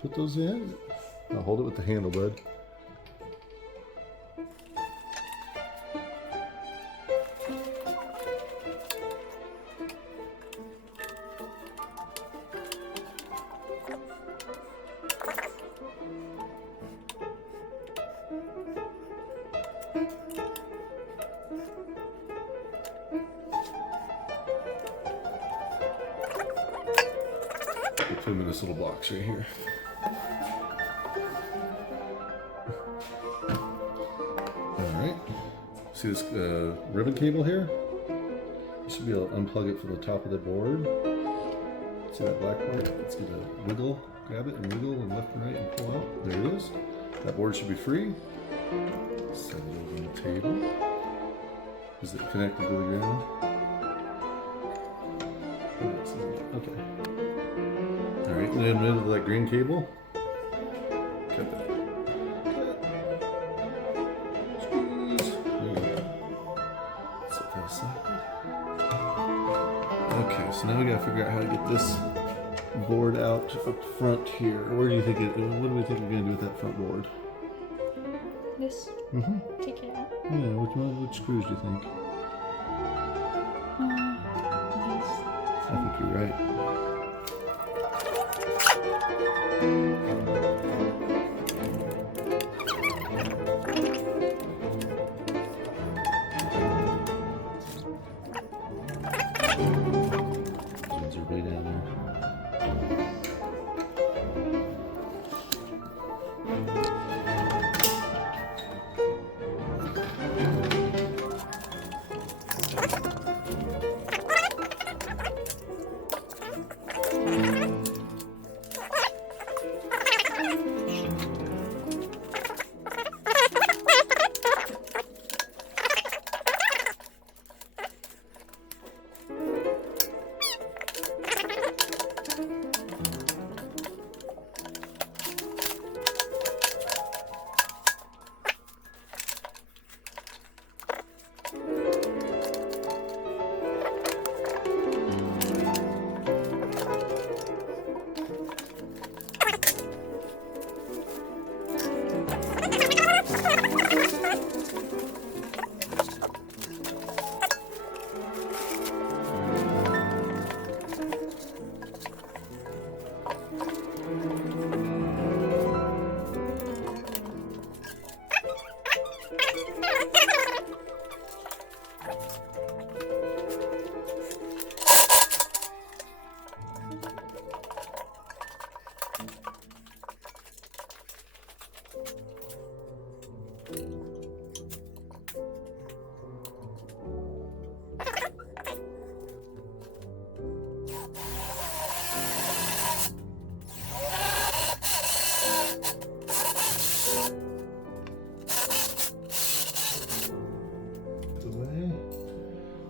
put those in. Now hold it with the handle, bud. Put them in this little box right here. Alright, see this ribbon cable here? You should be able to unplug it from the top of the board. See that black part? Let's get a wiggle, grab it and wiggle and left and right and pull out. There it is. That board should be free. Set it over on the table. Is it connected to the ground? Okay. Alright, and then in the middle of that green cable, cut that. Squeeze. There you go. Set that aside. Okay, so now we gotta figure out how to get this board out up front here. Where do you think what do we think we're gonna do with that front board? This? Mm-hmm. Take it out. Yeah, which screws do you think? These. I think you're right. These are way down there.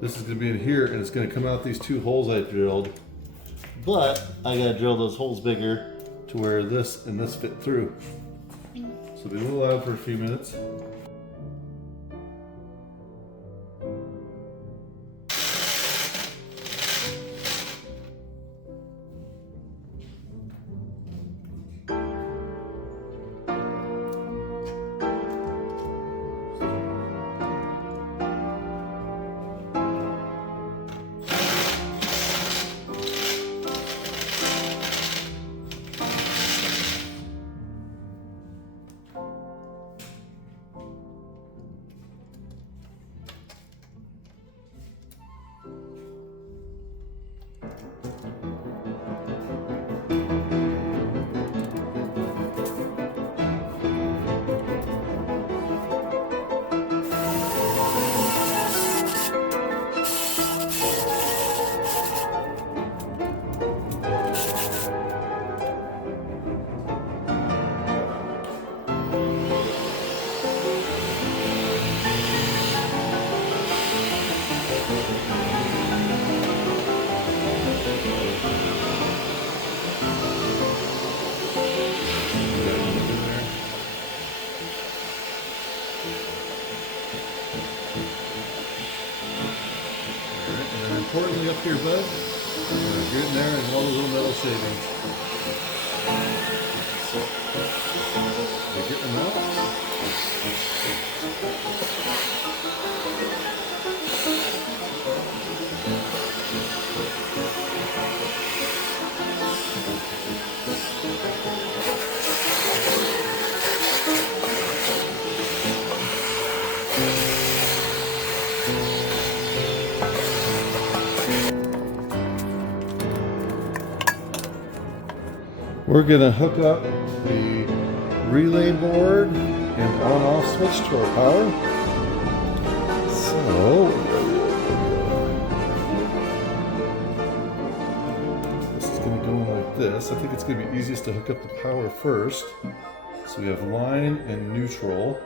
This is going to be in here, and it's going to come out these two holes I drilled. But I got to drill those holes bigger to where this and this fit through. So they will allow for a few minutes. Importantly up here, bud, get in there and all those little metal shavings. You're getting them out. We're gonna hook up the relay board and on-off switch to our power. So this is gonna go in like this. I think it's gonna be easiest to hook up the power first. So we have line and neutral.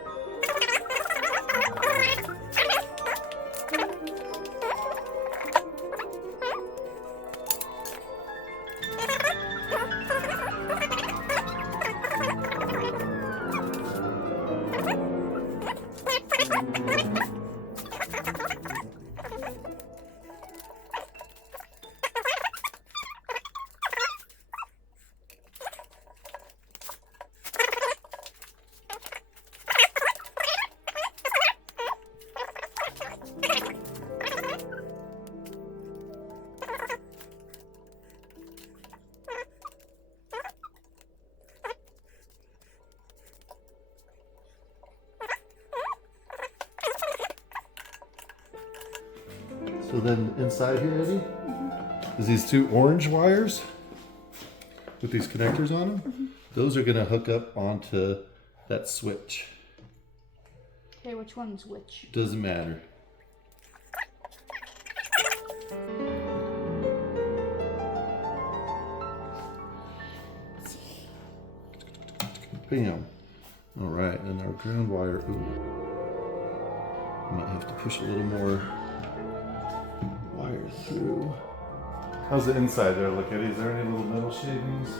So then inside here, Eddie, is these two orange wires with these connectors on them. Those are gonna hook up onto that switch. Okay, which one's which? Doesn't matter. Bam. All right, and our ground wire, ooh. Might have to push a little more wire through. How's the inside there look, Eddie? Is there any little metal shavings?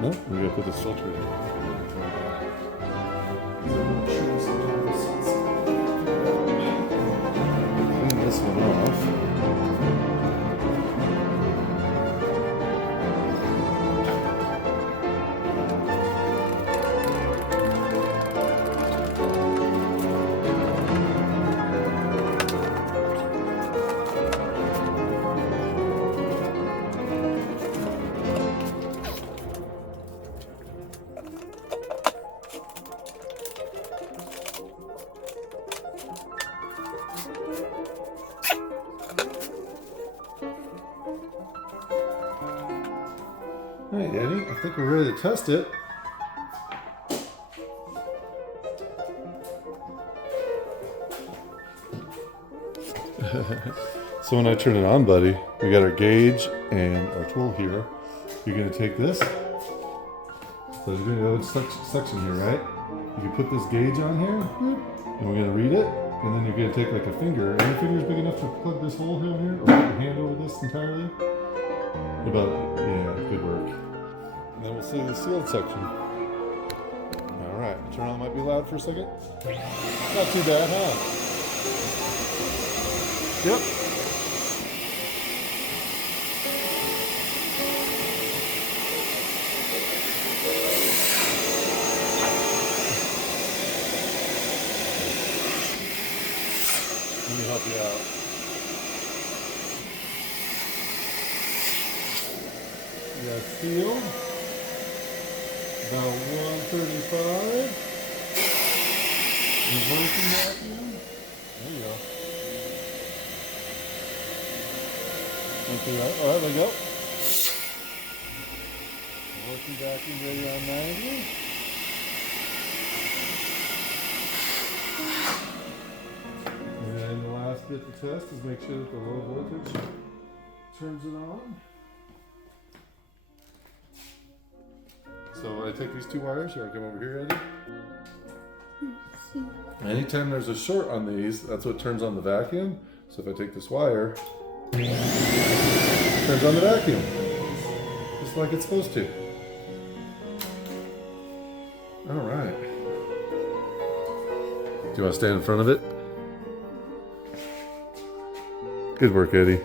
No, we gotta put this filter in. Clean this one off. think we're ready to test it. So when I turn it on, buddy, we got our gauge and our tool here. You're gonna take this. So there's gonna go section here, right? You can put this gauge on here, and we're gonna read it. And then you're gonna take like a finger. And your finger's big enough to plug this hole in here, or put your hand over this entirely. Yeah, good work. And then we'll see the sealed section. All right, turn on might be loud for a second. Not too bad, huh? Yep. Let me help you out. You got sealed. About 135. Reversing vacuum. There you go. All right, let go. Working vacuum ready on 90. And the last bit to test is make sure that the low voltage turns it on. So I take these 2 wires, or I come over here, Eddie? Anytime there's a short on these, that's what turns on the vacuum. So if I take this wire, it turns on the vacuum. Just like it's supposed to. All right. Do you want to stand in front of it? Good work, Eddie.